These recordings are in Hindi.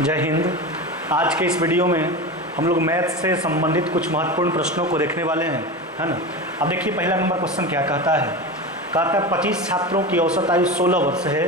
जय हिंद। आज के इस वीडियो में हम लोग मैथ से संबंधित कुछ महत्वपूर्ण प्रश्नों को देखने वाले हैं, है ना। अब देखिए पहला नंबर क्वेश्चन क्या कहता है। कहता है 25 छात्रों की औसत आयु 16 वर्ष है।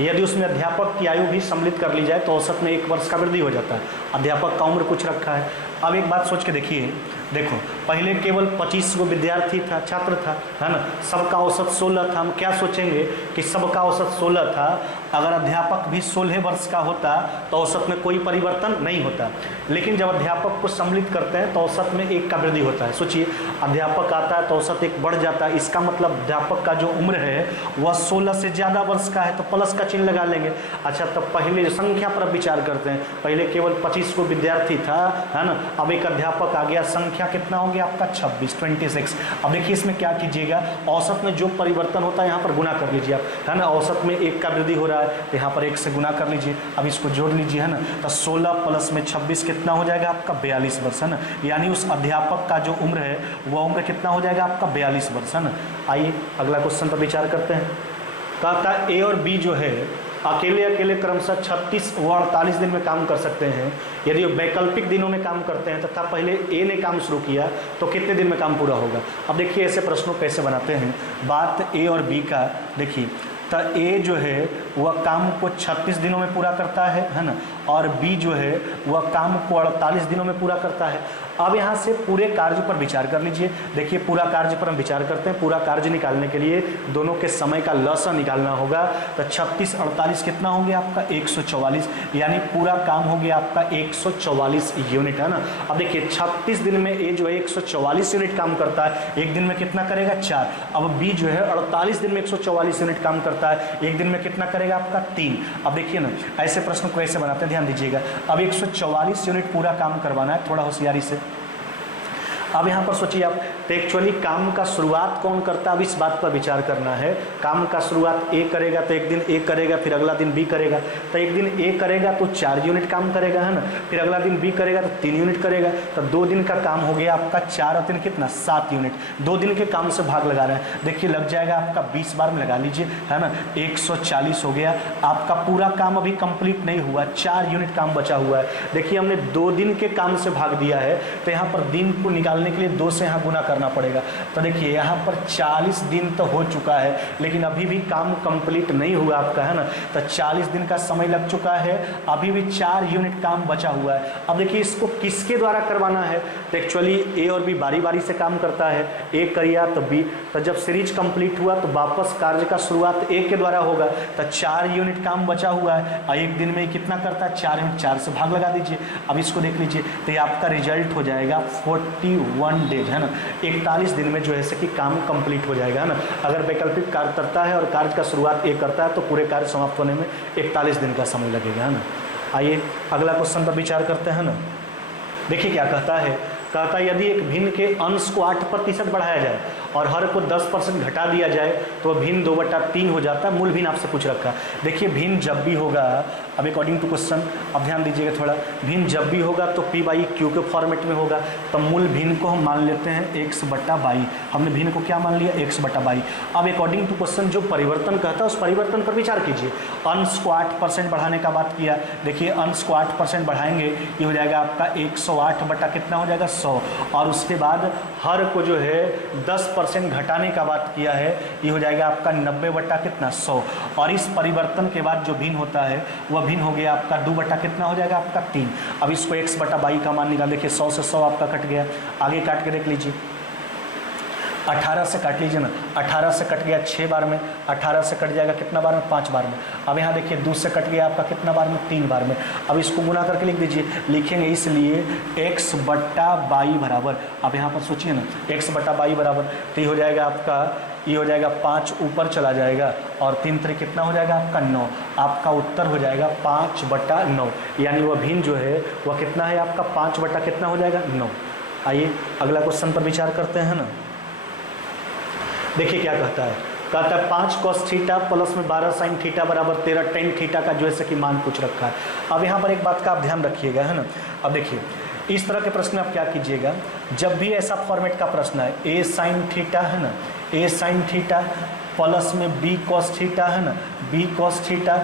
यदि उसमें अध्यापक की आयु भी सम्मिलित कर ली जाए तो औसत में 1 वर्ष का वृद्धि हो जाता है। अध्यापक का उम्र कुछ रखा है। अब एक बात सोच के देखिए, देखो पहले केवल 25 गो विद्यार्थी था, छात्र था, है ना। सबका औसत 16 था। हम क्या सोचेंगे कि सबका औसत 16 था, अगर अध्यापक भी 16 वर्ष का होता तो औसत में कोई परिवर्तन नहीं होता। लेकिन जब अध्यापक को सम्मिलित करते हैं तो औसत में 1 का वृद्धि होता है। सोचिए अध्यापक आता है तो औसत 1 बढ़ जाता है। इसका मतलब अध्यापक का जो उम्र है वह 16 से ज़्यादा वर्ष का है, तो प्लस का चिन्ह लगा लेंगे। अच्छा, तब पहले जो संख्या पर विचार करते हैं, पहले केवल 25 को विद्यार्थी था, है ना। अब एक अध्यापक आ गया, संख्या कितना हो गया आपका 26। अब देखिए इसमें क्या कीजिएगा, औसत में जो परिवर्तन होता है यहाँ पर गुना कर लीजिए आप, है ना। औसत में 1 का वृद्धि हो रहा है तो यहाँ पर 1 से गुना कर लीजिए। अब इसको जोड़ लीजिए, है ना। तो 16 प्लस में 26 कितना हो जाएगा आपका 42 वर्ष, है ना। यानी उस अध्यापक का जो उम्र है वह उम्र कितना हो जाएगा आपका 42 वर्ष, है ना। आइए अगला क्वेश्चन पर विचार करते हैं। कहता है ए और बी जो है अकेले अकेले क्रमशः 36 व 48 दिन में काम कर सकते हैं। यदि वैकल्पिक दिनों में काम करते हैं तथा पहले ए ने काम शुरू किया तो कितने दिन में काम पूरा होगा। अब देखिए ऐसे प्रश्नों कैसे बनाते हैं। बात ए और बी का देखिए, तो ए जो है वह काम को 36 दिनों में पूरा करता है ना, और बी जो है वह काम को 48 दिनों में पूरा करता है। अब यहाँ से पूरे कार्य पर विचार कर लीजिए। देखिए पूरा कार्य पर हम विचार करते हैं। पूरा कार्य निकालने के लिए दोनों के समय का लसा निकालना होगा। तो 36 48 कितना हो गया आपका 144, यानी पूरा काम हो गया आपका 144 यूनिट, है ना। अब देखिए 36 दिन में ए जो है 144 यूनिट काम करता है, एक दिन में कितना करेगा 4। अब बी जो है 48 दिन में 144 यूनिट काम करता है, एक दिन में कितना करेगा आपका 3। अब देखिए ना ऐसे प्रश्न को ऐसे बनाते हैं, ध्यान दीजिएगा। अब 144 यूनिट पूरा काम करवाना है, थोड़ा होशियारी से। अब यहाँ पर सोचिए आप, तो एक्चुअली काम का शुरुआत कौन करता है, अब इस बात पर विचार करना है। काम का शुरुआत ए करेगा तो एक दिन ए करेगा, फिर अगला दिन बी करेगा। तो एक दिन ए करेगा तो 4 यूनिट काम करेगा, है ना। फिर अगला दिन बी करेगा तो 3 यूनिट करेगा। तो 2 दिन का काम हो गया आपका 4 और 3 कितना 7 यूनिट। 2 दिन के काम से भाग लगा रहे हैं, देखिए लग जाएगा आपका 20 बार में लगा लीजिए, है ना। 140 हो गया। आपका पूरा काम अभी कंप्लीट नहीं हुआ, 4 यूनिट काम बचा हुआ है। देखिए हमने 2 दिन के काम से भाग दिया है, तो यहाँ पर दिन को निकालने के लिए 2 से यहाँ गुना करना पड़ेगा। तो देखिए यहाँ पर 40 दिन तो हो चुका है, लेकिन अभी भी काम कंप्लीट नहीं हुआ आपका, है ना। तो 40 दिन का समय लग चुका है, अभी भी 4 यूनिट काम बचा हुआ है। अब देखिए इसको किसके द्वारा करवाना है, तो एक्चुअली ए और बी बारी बारी से काम करता है। ए करिया तो बी, तो जब सीरीज कंप्लीट हुआ तो वापस कार्य का शुरुआत ए के द्वारा होगा। तो 4 यूनिट काम बचा हुआ है, और एक दिन में कितना करता है 4 यूनिट, 4 से भाग लगा दीजिए। अब इसको देख लीजिए, तो ये आपका रिजल्ट हो जाएगा 41 डेज, है ना। 41 दिन में जो है कि काम कंप्लीट हो जाएगा, है ना। अगर वैकल्पिक कार्य करता है और कार्य का शुरुआत ए करता है तो पूरे कार्य समाप्त होने में 41 दिन का समय लगेगा, है ना। आइए अगला क्वेश्चन पर विचार करते हैं ना। देखिए क्या कहता है। कहता है यदि एक भिन्न के अंश को 8% बढ़ाया जाए और हर को 10% घटा दिया जाए तो भिन्न 2/3 हो जाता है। मूल भिन्न आपसे पूछ रखा है। देखिए भिन्न जब भी होगा, अब अकॉर्डिंग टू क्वेश्चन, अब ध्यान दीजिएगा थोड़ा, भिन्न जब भी होगा तो P/Q के फॉर्मेट में होगा। तो मूल भिन्न को हम मान लेते हैं x/22। हमने भिन्न को क्या मान लिया x/22। अब अकॉर्डिंग टू क्वेश्चन जो परिवर्तन कहता है उस परिवर्तन पर विचार कीजिए। अंश को 8% बढ़ाने का बात किया, देखिए अंश को 8% बढ़ाएंगे, ये हो जाएगा आपका 108 बटा कितना हो जाएगा 100। और उसके बाद हर को जो है 10% घटाने का बात किया है, ये हो जाएगा आपका 90 बटा कितना 100। और इस परिवर्तन के बाद जो भिन्न होता है वह भिन्न हो गया आपका 2 बटा कितना हो जाएगा आपका 3। अब इसको x/22 का मान निकाल, देखिए 100 से 100 आपका कट गया। आगे काट के देख लीजिए, 18 से काट लीजिए ना, 18 से कट गया 6 बार में, 18 से कट जाएगा कितना बार में 5 बार में। अब यहाँ देखिए 2 से कट गया आपका कितना बार में 3 बार में। अब इसको गुना करके लिख दीजिए, लिखेंगे इसलिए x/22 बराबर, अब यहाँ पर सोचिए ना x/22 बराबर, तो ये हो जाएगा आपका, ये हो जाएगा 5 ऊपर चला जाएगा और 3 3 कितना हो जाएगा आपका 9। आपका उत्तर हो जाएगा 5/9, यानी वह भिन्न जो है वह कितना है आपका 5 बटा कितना हो जाएगा 9। आइए अगला क्वेश्चन पर विचार करते हैं ना। देखिए क्या कहता है। कहता है 5 cos थीटा प्लस में 12 sin थीटा बराबर 13 tan थीटा का जो है कि मान पूछ रखा है। अब यहाँ पर एक बात का आप ध्यान रखिएगा, है ना। अब देखिए इस तरह के प्रश्न आप क्या कीजिएगा, जब भी ऐसा फॉर्मेट का प्रश्न है, a sin थीटा, है ना, a sin थीटा प्लस में b cos थीटा, है ना, b cos थीटा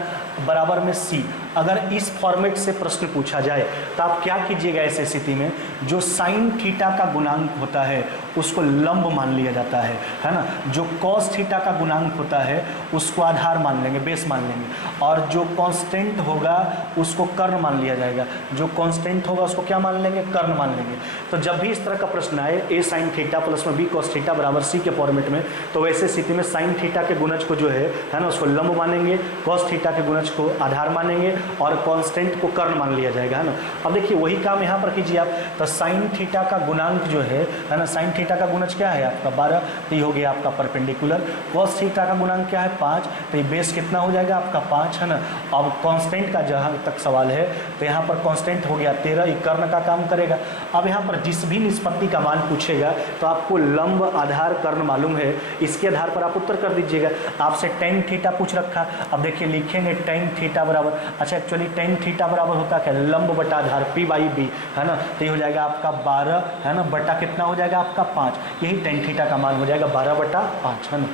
बराबर में c। अगर इस फॉर्मेट से प्रश्न पूछा जाए तो आप क्या कीजिएगा ऐसी स्थिति में, जो साइन थीटा का गुणांक होता है उसको लंब मान लिया जाता है ना। जो कॉस थीटा का गुणांक होता है उसको आधार मान लेंगे, बेस मान लेंगे, और जो कांस्टेंट होगा उसको कर्ण मान लिया जाएगा। जो कांस्टेंट होगा उसको क्या मान लेंगे, कर्ण मान लेंगे। तो जब भी इस तरह का प्रश्न आए ए साइन थीटा प्लस में बी कॉस थीटा बराबर सी के फॉर्मेट में, तो वैसे स्थिति में साइन थीटा के गुणज को जो है ना उसको लंब मानेंगे, कॉस थीटा के गुणज को आधार मानेंगे और कांस्टेंट को कर्ण मान लिया जाएगा, है ना। अब देखिए वही काम यहाँ पर कीजिए आप। तो साइन थीटा का गुणांक जो है ना, साइन थीटा का गुणज क्या है आपका 12, तो ये हो गया आपका परपेंडिकुलर। कॉस थीटा का गुणांक क्या है 5, तो ये बेस कितना हो जाएगा आपका 5, है ना। अब कांस्टेंट का जहाँ तक सवाल है तो यहाँ पर कांस्टेंट हो गया 13, ये कर्ण का काम करेगा। अब यहाँ पर जिस भी निष्पत्ति का मान पूछेगा तो आपको लंब आधार कर्ण मालूम है, इसके आधार पर आप उत्तर कर दीजिएगा। आपसे टेन थीटा पूछ रखा, अब देखिए लिखेंगे टेन थीटा बराबर, अच्छा एक्चुअली टेन थीटा बराबर होता क्या, लंब बटा आधार P/B, है ना। तो ये हो जाएगा आपका 12, है ना, बटा कितना हो जाएगा आपका 5, यही टेन थीटा का मान हो जाएगा 12/5, है ना।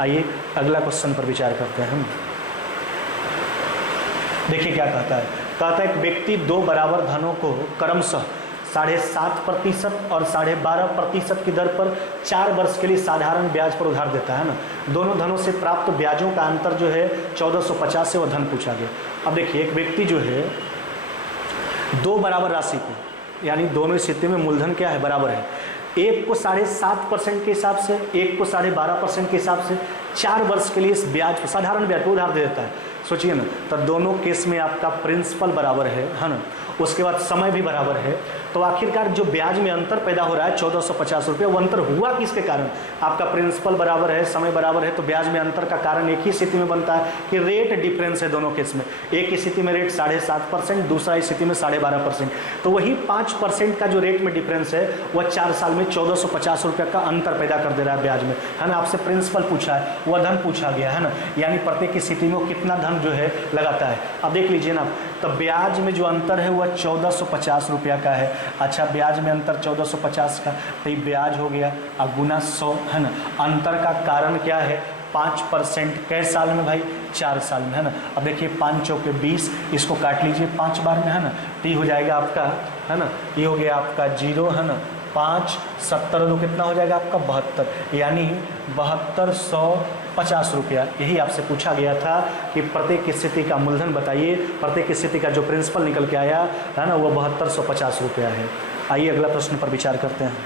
आइए अगला क्वेश्चन पर विचार करते हैं हम। देखिए क्या कहता है, कहता है एक व्यक्ति दो बराबर धनों को क्रमशः 7.5% और 12.5% की दर पर 4 वर्ष के लिए साधारण ब्याज पर उधार देता है ना। दोनों धनों से प्राप्त ब्याजों का अंतर जो है 1450 से वह धन पूछा गया। अब देखिए एक व्यक्ति जो है दो बराबर राशि को, यानी दोनों स्थिति में मूलधन क्या है बराबर है, एक को 7.5% के हिसाब से, एक को 12.5% के हिसाब से 4 वर्ष के लिए इस ब्याज साधारण ब्याज पर उधार दे देता है। सोचिए ना, तो दोनों केस में आपका प्रिंसिपल बराबर है ना, उसके बाद समय भी बराबर है। तो आखिरकार जो ब्याज में अंतर पैदा हो रहा है 1450 रुपये, वो अंतर हुआ किसके कारण, आपका प्रिंसिपल बराबर है, समय बराबर है, तो ब्याज में अंतर का कारण एक ही स्थिति में बनता है कि रेट डिफरेंस है दोनों केस में। एक स्थिति में रेट 7.5%, दूसरा स्थिति में 12.5%, तो वही 5% का जो रेट में डिफरेंस है वह 4 साल में 1450 रुपये का अंतर पैदा कर दे रहा है ब्याज में, है ना। आपसे प्रिंसिपल पूछा है, वह धन पूछा गया है ना, यानी प्रत्येक स्थिति में कितना धन जो है लगाता है। अब देख लीजिए ना, तो ब्याज में जो अंतर है वह 1450 रुपया का है। अच्छा, ब्याज में अंतर 1450 का, तो ये ब्याज हो गया गुना 100, है ना। अंतर का कारण क्या है 5%, कैसे साल में भाई 4 साल में, है ना। अब देखिए 5 चौके 20, इसको काट लीजिए 5 बार में, है ना, तो ये हो जाएगा आपका, है ना, ये हो गया आपका 0, है ना, 5 70 तो कितना हो जाएगा आपका 72, यानी 7250 रुपया। यही आपसे पूछा गया था कि प्रत्येक स्थिति का मूलधन बताइए, प्रत्येक स्थिति का जो प्रिंसिपल निकल के आया है ना वो 7250 रुपया है। आइए अगला प्रश्न पर विचार करते हैं।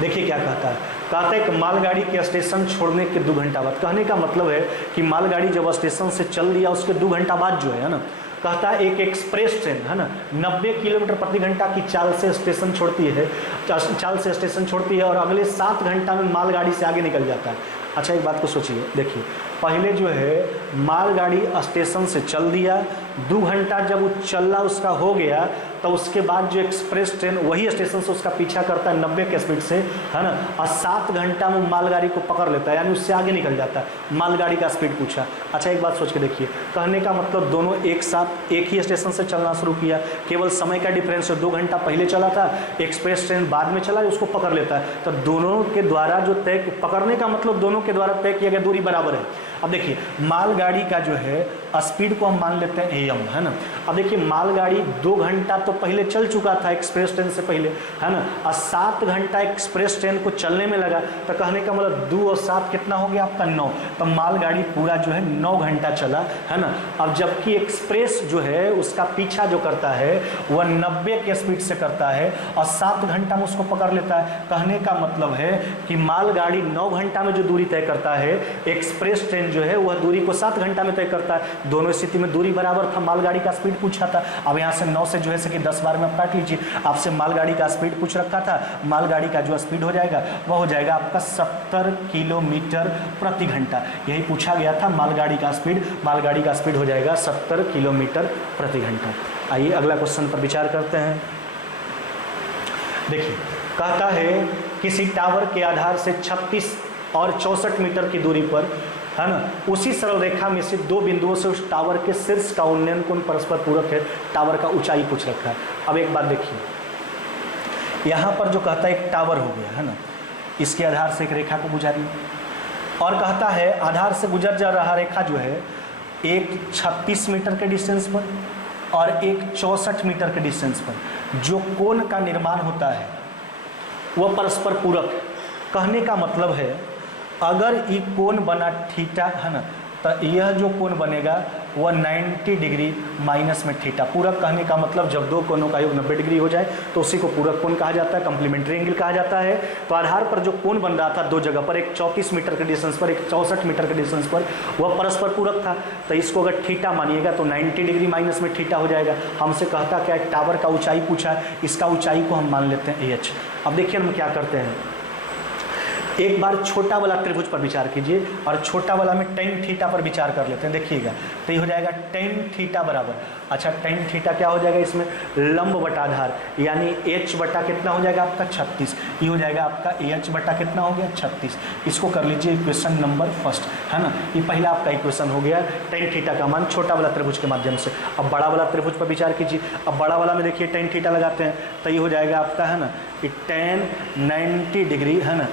देखिए क्या कहता है, कहता है कि मालगाड़ी के स्टेशन छोड़ने के 2 घंटा बाद, कहने का मतलब है कि मालगाड़ी जब स्टेशन से चल दिया उसके 2 घंटा बाद जो है ना, कहता है एक एक्सप्रेस ट्रेन, है ना, 90 किलोमीटर प्रति घंटा की चाल से स्टेशन छोड़ती है और अगले 7 घंटा में मालगाड़ी से आगे निकल जाता है। अच्छा एक बात को सोचिए, देखिए पहले जो है मालगाड़ी स्टेशन से चल दिया, 2 घंटा जब वो चलना उसका हो गया तो उसके बाद जो एक्सप्रेस ट्रेन वही स्टेशन से उसका पीछा करता है 90 के स्पीड से, है ना, और 7 घंटा में मालगाड़ी को पकड़ लेता है, यानी उससे आगे निकल जाता है। मालगाड़ी का स्पीड पूछा। अच्छा एक बात सोच के देखिए, कहने का मतलब दोनों एक साथ एक ही स्टेशन से चलना शुरू किया, केवल समय का डिफरेंस है, 2 घंटा पहले चला था, एक्सप्रेस ट्रेन बाद में चला, उसको पकड़ लेता है। तो दोनों के द्वारा जो तय, पकड़ने का मतलब दोनों के द्वारा तय किया गया दूरी बराबर है। अब देखिए मालगाड़ी का जो है स्पीड को हम मान लेते हैं AM, है ना। अब देखिए मालगाड़ी 2 घंटा तो पहले चल चुका था एक्सप्रेस ट्रेन से पहले, है ना, और 7 घंटा एक्सप्रेस ट्रेन को चलने में लगा, तो कहने का मतलब 2 और 7 कितना हो गया आपका 9, तो मालगाड़ी पूरा जो है 9 घंटा चला, है ना। अब जबकि एक्सप्रेस जो है उसका पीछा जो करता है वह 90 के स्पीड से करता है और 7 घंटा में उसको पकड़ लेता है। कहने का मतलब है कि मालगाड़ी 9 घंटा में जो दूरी तय करता है, एक्सप्रेस ट्रेन जो है वह दूरी को 7 घंटा में तय करता है। दोनों स्थिति में दूरी बराबर था, मालगाड़ी का स्पीड पूछा था। अब यहाँ से 9 से जो है कि 10 बार में आप काट लीजिए, आपसे मालगाड़ी का स्पीड पूछ रखा था, मालगाड़ी का जो स्पीड हो जाएगा वह हो जाएगा आपका 70 किलोमीटर प्रति घंटा। यही पूछा गया था मालगाड़ी का स्पीड हो जाएगा 70 किलोमीटर प्रति घंटा। आइए अगला क्वेश्चन पर विचार करते हैं। देखिए कहता है किसी टावर के आधार से 36 और 64 मीटर की दूरी पर, है ना, उसी सरल रेखा में से 2 बिंदुओं से उस टावर के शीर्ष का उन्नयन कोण परस्पर पूरक है, टावर का ऊंचाई पूछ रखा है। अब एक बात देखिए, यहाँ पर जो कहता है एक टावर हो गया, है ना, इसके आधार से एक रेखा को गुजारिए, और कहता है आधार से गुजर जा रहा रेखा जो है एक 36 मीटर के डिस्टेंस पर और एक 64 मीटर के डिस्टेंस पर जो कोण का निर्माण होता है वह परस्पर पूरक। कहने का मतलब है अगर ये कोण बना थीटा है ना, तो यह जो कोण बनेगा वह 90 डिग्री माइनस में थीटा। पूरक कहने का मतलब जब दो कोणों का योग 90 डिग्री हो जाए तो उसी को पूरक कोण कहा जाता है, कम्प्लीमेंट्री एंगल कहा जाता है। तो आधार पर जो कोण बन रहा था दो जगह पर, एक 34 मीटर के डिस्टेंस पर, एक 64 मीटर के डिस्टेंस पर, वह परस्पर पूरक था। तो इसको अगर थीटा मानिएगा तो 90 डिग्री माइनस में थीटा हो जाएगा। हमसे कहता क्या एक टावर का ऊंचाई पूछा है, इसका ऊंचाई को हम मान लेते हैं एच। अब देखिए हम क्या करते हैं, एक बार छोटा वाला त्रिभुज पर विचार कीजिए और छोटा वाला में टेन थीटा पर विचार कर लेते हैं। देखिएगा तो ये हो जाएगा टेन थीटा बराबर, अच्छा टेन थीटा क्या हो जाएगा इसमें, लंब बटा आधार, यानी एच बटा कितना हो जाएगा आपका 36। ये हो जाएगा आपका एच बटा कितना हो गया 36। इसको कर लीजिए इक्वेशन नंबर फर्स्ट, है ना। ये पहला आपका इक्वेशन हो गया टेन थीटा का मान छोटा वाला त्रिभुज के माध्यम से। अब बड़ा वाला त्रिभुज पर विचार कीजिए। अब बड़ा वाला में देखिए टेन थीटा लगाते हैं तो ये हो जाएगा आपका, है ना, कि टेन 90 डिग्री, है ना,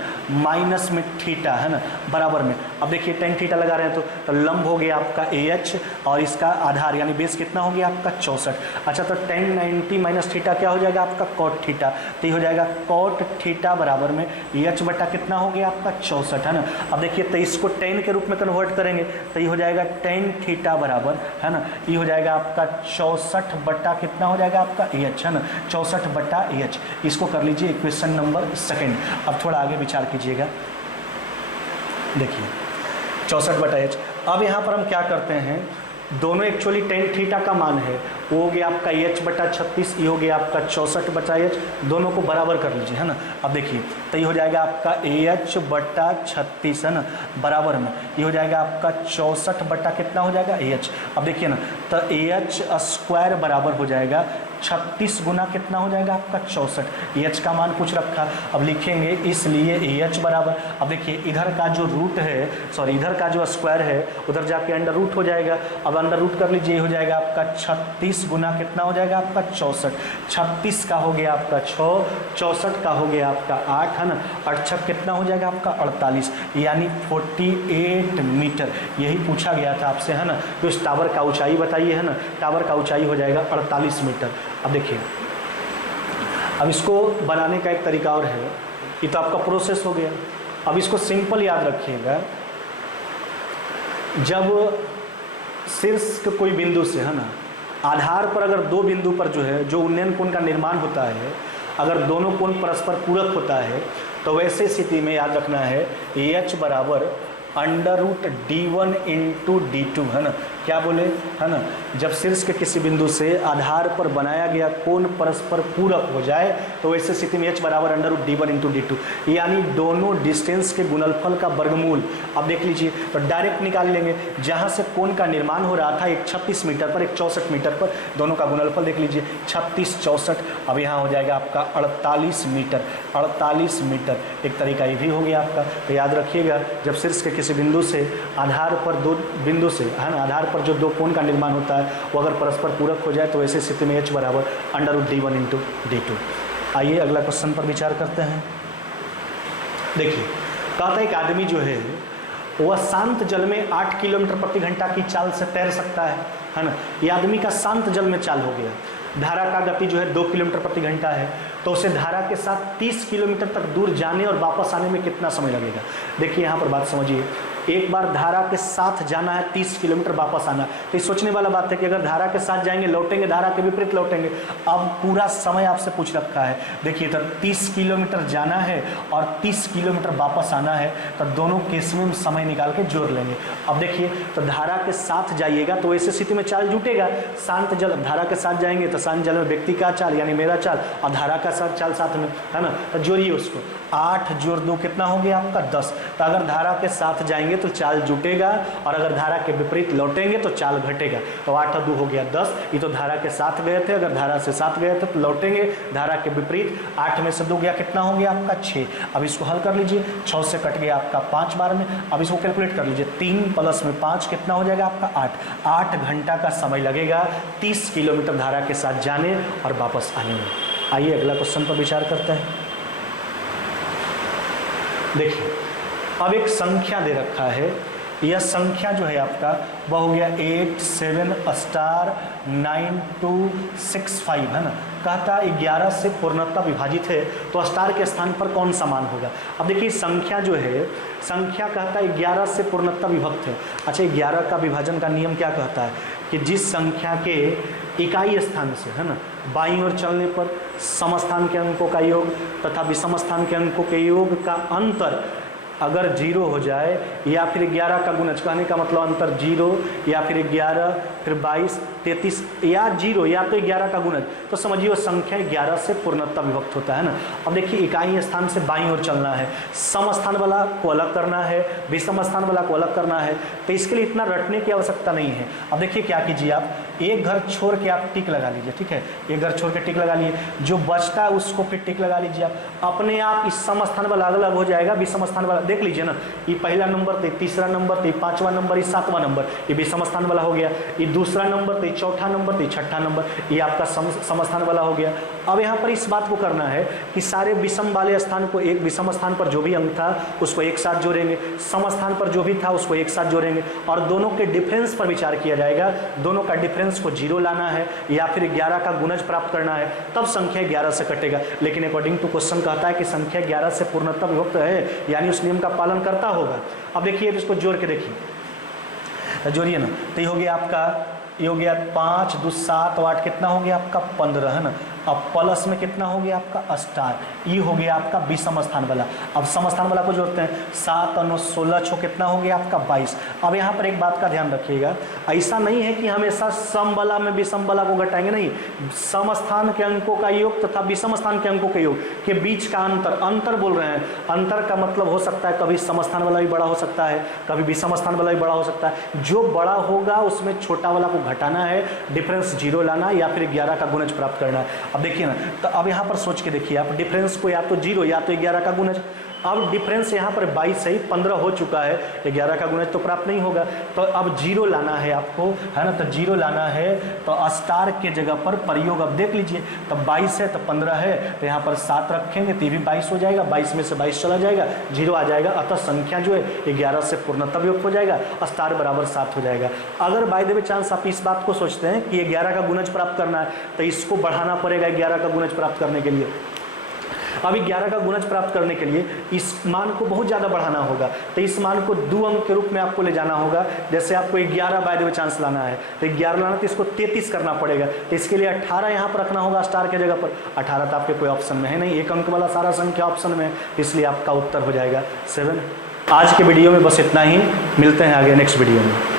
माइनस में थीटा, है ना, बराबर में। अब देखिए टेन थीटा लगा रहे हैं तो लंब हो गया आपका एच और इसका आधार यानी बेस कितना हो गया आपका 64। अच्छा तो टेन 90 माइनस थीटा क्या हो जाएगा आपका कॉट थीटा। तो ये हो जाएगा कॉट थीटा बराबर में एच बटा कितना हो गया आपका 64, है ना। अब देखिए तो इसको टेन के रूप में कन्वर्ट करेंगे तो ये हो जाएगा टेन थीटा बराबर, है ना, ये हो जाएगा आपका 64 बटा कितना हो जाएगा आपका एच, है ना, 64 बटा एच। इसको कर लीजिए इक्वेशन नंबर सेकेंड। अब थोड़ा आगे विचार कीजिएगा, देखिए 64 बटा एच। अब यहाँ पर हम क्या करते हैं, दोनों एक्चुअली टेन थीटा का मान है, वो हो गया आपका एच बटा 36, ये हो गया आपका 64 बटा एच, दोनों को बराबर कर लीजिए, है ना। अब देखिए तो ये हो जाएगा आपका एच बटा 36, है ना, बराबर में ये हो जाएगा आपका 64 बटा कितना हो जाएगा एच। अब देखिए ना तो एच स्क्वायर बराबर हो जाएगा 36 गुना कितना हो जाएगा आपका 64। एच का मान पूछ रखा, अब लिखेंगे इसलिए एच बराबर, अब देखिए इधर का जो रूट है, सॉरी इधर का जो स्क्वायर है उधर जाके अंडर रूट हो जाएगा। अब अंडर रूट कर लीजिए, हो जाएगा आपका 36 गुना कितना हो जाएगा आपका 64। 36 का हो गया आपका 6, 64 का हो गया आपका 8, है ना, 8 कितना हो जाएगा आपका 48, यानी 48 मीटर। यही पूछा गया था आपसे, है ना। तो इस टावर का ऊंचाई बताइए, है ना, टावर का ऊंचाई हो जाएगा 48 मीटर। अब देखिए अब इसको बनाने का एक तरीका और है, ये तो आपका प्रोसेस हो गया। अब इसको सिंपल याद रखिएगा, जब शीर्ष के कोई बिंदु से, है ना, आधार पर अगर दो बिंदु पर जो है जो उन्नयन कोण का निर्माण होता है, अगर दोनों कोण परस्पर पूरक होता है तो वैसे स्थिति में याद रखना है एच बराबर under root d1 into d2, है ना। क्या बोले, है ना, जब शीर्ष के किसी बिंदु से आधार पर बनाया गया कोण परस्पर पूरक हो जाए तो वैसे स्थिति में h बराबर under root d1 into d2, यानी दोनों डिस्टेंस के गुणनफल का वर्गमूल। अब देख लीजिए तो डायरेक्ट निकाल लेंगे, जहाँ से कोण का निर्माण हो रहा था एक 36 मीटर पर एक 64 मीटर पर, दोनों का गुणनफल देख लीजिए 36 64। अब यहाँ हो जाएगा आपका 48 मीटर, 48 मीटर। एक तरीका ये भी हो गया आपका। तो याद रखिएगा जब शीर्ष के किसी बिंदु से आधार पर दो बिंदु से, है ना, आधार पर जो दो कोण का निर्माण होता है वो अगर परस्पर पूरक हो जाए तो ऐसी स्थिति में h बराबर under root d1 into d2। आइए अगला क्वेश्चन पर विचार करते हैं। देखिए कहता है एक आदमी जो है वह शांत जल में 8 किलोमीटर प्रति घंटा की चाल से तैर सकता है ना। ये आदमी का शांत जल में चाल हो गया, धारा का गति जो है 2 किलोमीटर प्रति घंटा है, तो उसे धारा के साथ 30 किलोमीटर तक दूर जाने और वापस आने में कितना समय लगेगा। देखिए यहाँ पर बात समझिए, एक बार धारा के साथ जाना है 30 किलोमीटर वापस आना, तो ये सोचने वाला बात है कि अगर धारा के साथ जाएंगे लौटेंगे धारा के विपरीत लौटेंगे। अब पूरा समय आपसे पूछ रखा है, देखिए तो 30 किलोमीटर जाना है और 30 किलोमीटर वापस आना है, तो दोनों केस में समय निकाल के जोड़ लेंगे। अब देखिए तो धारा के साथ जाइएगा तो ऐसी स्थिति में चाल जुटेगा, शांत जल धारा के साथ जाएंगे तो शांत जल में व्यक्ति का चाल यानी मेरा चाल और धारा का साथ चाल साथ में, है ना, तो जोड़िए उसको, 8 जोड़ 2 कितना हो गया आपका 10। तो अगर धारा के साथ जाएंगे तो चाल जुटेगा और अगर धारा के विपरीत लौटेंगे तो चाल घटेगा। तो 8 और 2 हो गया 10, ये तो धारा के साथ गए थे, अगर धारा से साथ गए थे तो लौटेंगे धारा के विपरीत। 8 में से 2 गया कितना हो गया आपका 6। अब इसको हल कर लीजिए, 6 से कट गया आपका 5 बार में। अब इसको कैलकुलेट कर लीजिए, 3 प्लस में 5 कितना हो जाएगा आपका 8। 8 घंटा का समय लगेगा 30 किलोमीटर धारा के साथ जाने और वापस आने में। आइए अगला क्वेश्चन पर विचार करते हैं। देखिए अब एक संख्या दे रखा है, यह संख्या जो है आपका वह हो गया 8 7 स्टार 9 2 6 5 है ना। कहता 11 से पूर्णतः विभाजित है तो स्टार के स्थान पर कौन सा मान होगा। अब देखिए संख्या जो है, संख्या कहता है 11 से पूर्णतः विभक्त है। अच्छा 11 का विभाजन का नियम क्या कहता है कि जिस संख्या के इकाई स्थान से है ना बाईं ओर चलने पर समस्थान के अंकों का योग तथा विषम स्थान के अंकों के योग का अंतर अगर 0 हो जाए या फिर 11 का गुणज, कहने का मतलब अंतर 0 या फिर 11 फिर 22 33 या 0 या तो 11 का गुणज, तो समझिए वो संख्या 11 से पूर्णतः विभक्त होता है ना। अब देखिए इकाई स्थान से बाईं ओर चलना है, सम स्थान वाला को अलग करना है, विषम स्थान वाला को अलग करना है, तो इसके लिए इतना रटने की आवश्यकता नहीं है। अब देखिए क्या कीजिए, आप एक घर छोड़ के आप टिक लगा लीजिए, ठीक है, एक घर छोड़ के टिक लगा लीजिए, जो बचता है उसको फिर टिक लगा लीजिए। आप अपने आप इस सम स्थान वाला अलग अलग हो जाएगा, विषम स्थान वाला देख लीजिए ना, ये पहला नंबर तो तीसरा नंबर तो पांचवा नंबर, ये सातवां नंबर, ये विषम स्थान वाला हो गया, ये दूसरा नंबर तो चौथा नंबर तो छठा नंबर, ये आपका समस्थान वाला हो गया। अब यहाँ पर इस बात को करना है कि सारे विषम वाले स्थान को एक विषम स्थान पर जो भी अंक था उसको एक साथ जोड़ेंगे, समस्थान पर जो भी था उसको एक साथ जोड़ेंगे और दोनों के डिफरेंस पर विचार किया जाएगा। दोनों का डिफरेंस को 0 लाना है या फिर 11 का गुणज प्राप्त करना है, तब संख्या 11 से कटेगा। लेकिन अकॉर्डिंग टू क्वेश्चन कहता है कि संख्या 11 से पूर्णतः विभक्त है, यानी उस नियम का पालन करता होगा। अब देखिए इसको जोड़ के देखिए, जोड़िए ना, तो ये हो गया आपका, ये हो गया 5 2 7 8 कितना हो गया आपका 15 है ना। अब प्लस में कितना हो गया आपका स्टार, ये हो गया आपका विषम स्थान वाला। अब समस्थान वाला को जोड़ते हैं, 7 और 9 16 छो कितना हो गया आपका 22। अब यहाँ पर एक बात का ध्यान रखिएगा, ऐसा नहीं है कि हमेशा सम वाला में विषम वाला को घटाएंगे, नहीं, समस्थान के अंकों का योग तथा विषम स्थान के अंकों के योग के बीच का अंतर बोल रहे हैं। अंतर का मतलब हो सकता है कभी समस्थान वाला भी बड़ा हो सकता है, कभी विषम स्थान वाला भी बड़ा हो सकता है। जो बड़ा होगा उसमें छोटा वाला को घटाना है, डिफरेंस 0 लाना या फिर 11 का गुणज प्राप्त करना है। अब देखिए ना, तो अब यहाँ पर सोच के देखिए आप, डिफरेंस को या तो 0 या तो 11 का गुणज। अब डिफरेंस यहाँ पर 22 है, 15 हो चुका है, 11 का गुणज तो प्राप्त नहीं होगा, तो अब 0 लाना है आपको, है ना। तो 0 लाना है तो स्टार के जगह पर प्रयोग अब देख लीजिए, तो 22 है तो 15 है, तो यहाँ पर 7 रखेंगे तो ये भी 22 हो जाएगा, 22 में से 22 चला जाएगा, 0 आ जाएगा, अतः संख्या जो है 11 से पूर्णतः विभक्त हो जाएगा, स्टार बराबर 7 हो जाएगा। अगर बाय द वे चांस आप इस बात को सोचते हैं कि 11 का गुणज प्राप्त करना है तो इसको बढ़ाना पड़ेगा 11 का गुणज प्राप्त करने के लिए। अब 11 का गुणज प्राप्त करने के लिए इस मान को बहुत ज़्यादा बढ़ाना होगा, तो इस मान को 2 अंक के रूप में आपको ले जाना होगा। जैसे आपको 11 बाय द वे चांस लाना है तो 11 लाना तो इसको 33 करना पड़ेगा, तो इसके लिए 18 यहाँ पर रखना होगा स्टार के जगह पर। 18 तो आपके कोई ऑप्शन में है नहीं, एक अंक वाला सारा संख्या ऑप्शन में है, इसलिए आपका उत्तर हो जाएगा 7। आज के वीडियो में बस इतना ही, मिलते हैं आगे नेक्स्ट वीडियो में।